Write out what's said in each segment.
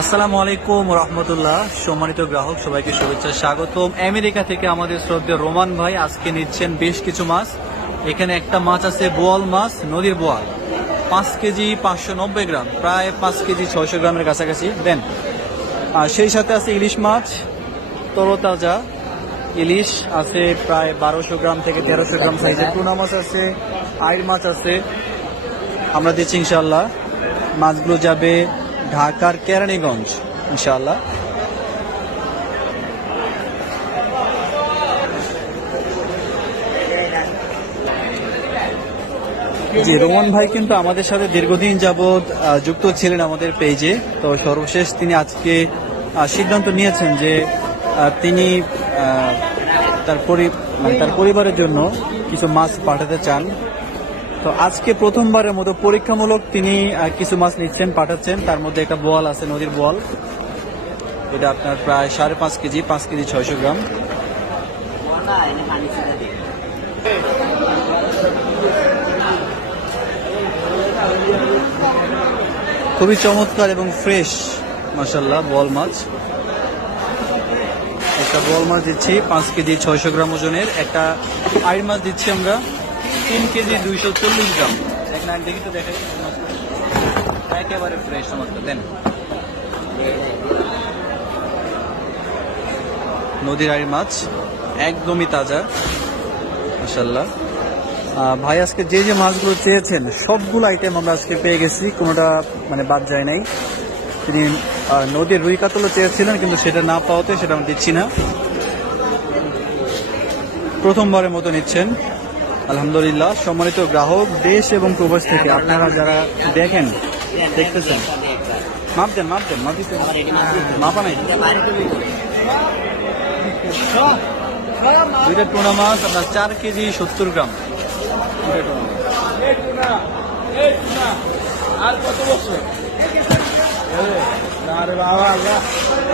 আসসালামু আলাইকুম রহমতুল্লাহ। সম্মানিত গ্রাহক সবাইকে শুভেচ্ছা স্বাগতম। আমেরিকা থেকে আমাদের শ্রদ্ধেয় রোমান ভাই আজকে নিচ্ছেন বেশ কিছু মাছ। এখানে একটা মাছ আছে বোয়াল মাছ নদীর বোয়াল। পাঁচ কেজি পাঁচশো নব্বই গ্রাম প্রায় পাঁচ কেজি ছয়শো গ্রামের কাছাকাছি। দেন আর সেই সাথে আছে ইলিশ মাছ তরতাজা ইলিশ আছে প্রায় বারোশো গ্রাম থেকে তেরোশো গ্রাম সাইজের। টুনা মাছ আছে আইর মাছ আছে। আমরা দিচ্ছি ইনশাল্লাহ মাছগুলো যাবে ঢাকার কেরানীগঞ্জ ইনশাল্লাহ জি, রোমান ভাই কিন্তু আমাদের সাথে দীর্ঘদিন যাবৎ যুক্ত ছিলেন আমাদের পেজে। তো সর্বশেষ তিনি আজকে সিদ্ধান্ত নিয়েছেন যে তিনি তার পরি মানে তার পরিবারের জন্য কিছু মাছ পাঠাতে চান। তো আজকে প্রথমবারের মতো পরীক্ষামূলক তিনি কিছু মাছ নিচ্ছেন, পাঠাচ্ছেন। তার মধ্যে একটা বোয়াল আছে, নদীর বোয়াল। এটা আপনার প্রায় সাড়ে পাঁচ কেজি পাঁচ কেজি ছয়শো গ্রাম। খুবই চমৎকার এবং ফ্রেশ মাসাল্লাহ বল মাছ। একটা বল মাছ দিচ্ছি, পাঁচ কেজি, ছয়শো গ্রাম ওজনের। একটা আইর মাছ দিচ্ছি আমরা। তিন কেজি দুইশো চল্লিশ গ্রাম। এক না দেখি তো দেখাই একেবারে ফ্রেশ চমৎকার দেন। নদীর আইর মাছ, একদমই তাজা মাসাল্লাহ ভাই, আজকে যে যে মাছগুলো চেয়েছেন, সবগুলো আইটেম আমরা আজকে পেয়ে গেছি, কোনোটা মানে বাদ যায় নাই। তিনি নদীর রুই কাতলও চেয়েছিলেন, কিন্তু সেটা না পাওয়াতে সেটা আমরা দিচ্ছি না। প্রথমবারের মতো নিচ্ছেন। আলহামদুলিল্লাহ, সম্মানিত গ্রাহক, দেশ এবং প্রবাস থেকে আপনারা যারা দেখেন, দেখতেছেন। মাপ দেন মাপ দেন, মাপ দিতে মাপা নাই। দুইটা টুনা মাছ, আপনার চার কেজি সত্তর গ্রাম।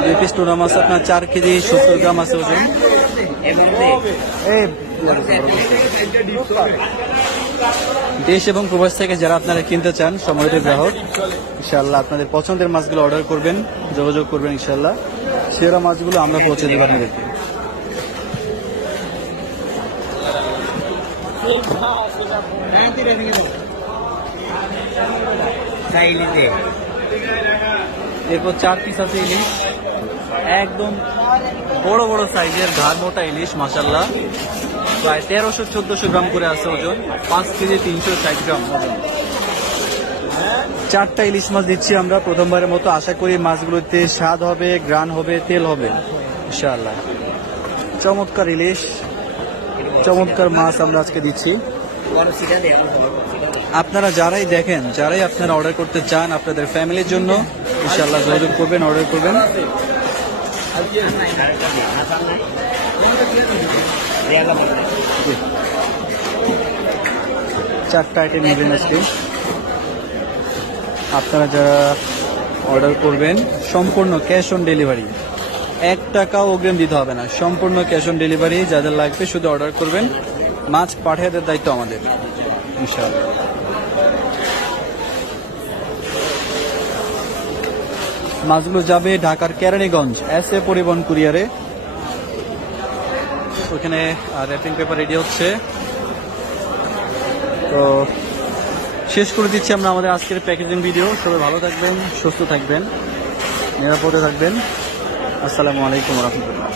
দুই পিস টুনা মাছ, আপনার চার কেজি সত্তর গ্রাম আছে ওজন দেশ এবং প্রবাস থেকে যারা আপনারা কিনতে চান সম্মানিত গ্রাহক ইনশাল্লাহ আপনাদের পছন্দের মাছগুলো অর্ডার করবেন, যোগাযোগ করবেন ইনশাল্লাহ সেরা মাছগুলো আমরা পৌঁছে দেবো আপনাদেরকে। এরপর চার পিস আছে ইলিশ। একদম বড় বড় সাইজের ঘাড় মোটা ইলিশ মাসাল্লাহ প্রায় তেরোশো, চোদ্দশো গ্রাম করে আছে ওজন। পাঁচ কেজি তিনশো ষাট গ্রাম চারটা ইলিশ মাছ দিচ্ছি আমরা প্রথমবারের মতো। আশা করি মাছগুলোতে স্বাদ হবে গ্রান হবে, তেল হবে, ইনশাআল্লাহ। চমৎকার ইলিশ, চমৎকার মাছ আমরা আজকে দিচ্ছি। আপনারা যারাই দেখেন, যারাই আপনারা অর্ডার করতে চান আপনাদের ফ্যামিলির জন্য, ইনশাআল্লাহ যোগাযোগ করবেন, অর্ডার করবেন। চারটা আইটেম নেবেন আজকে। আপনারা যারা অর্ডার করবেন, সম্পূর্ণ ক্যাশ অন ডেলিভারি এক টাকাও অগ্রিম দিতে হবে না। সম্পূর্ণ ক্যাশ অন ডেলিভারি যাদের লাগবে শুধু অর্ডার করবেন। মাছ পাঠিয়ে দেওয়ার দায়িত্ব আমাদের। ইনশাআল্লাহ। মাছগুলো যাবে ঢাকার কেরানীগঞ্জ। এস এ পরিবহন কুরিয়ারে। ওখানে র্যাপিং পেপার রেডি হচ্ছে। তো শেষ করে দিচ্ছি আমরা আমাদের আজকের প্যাকেজিং ভিডিও সবাই ভালো থাকবেন, সুস্থ থাকবেন, নিরাপদে থাকবেন। আসসালামু আলাইকুম রহমতুল্লাহ।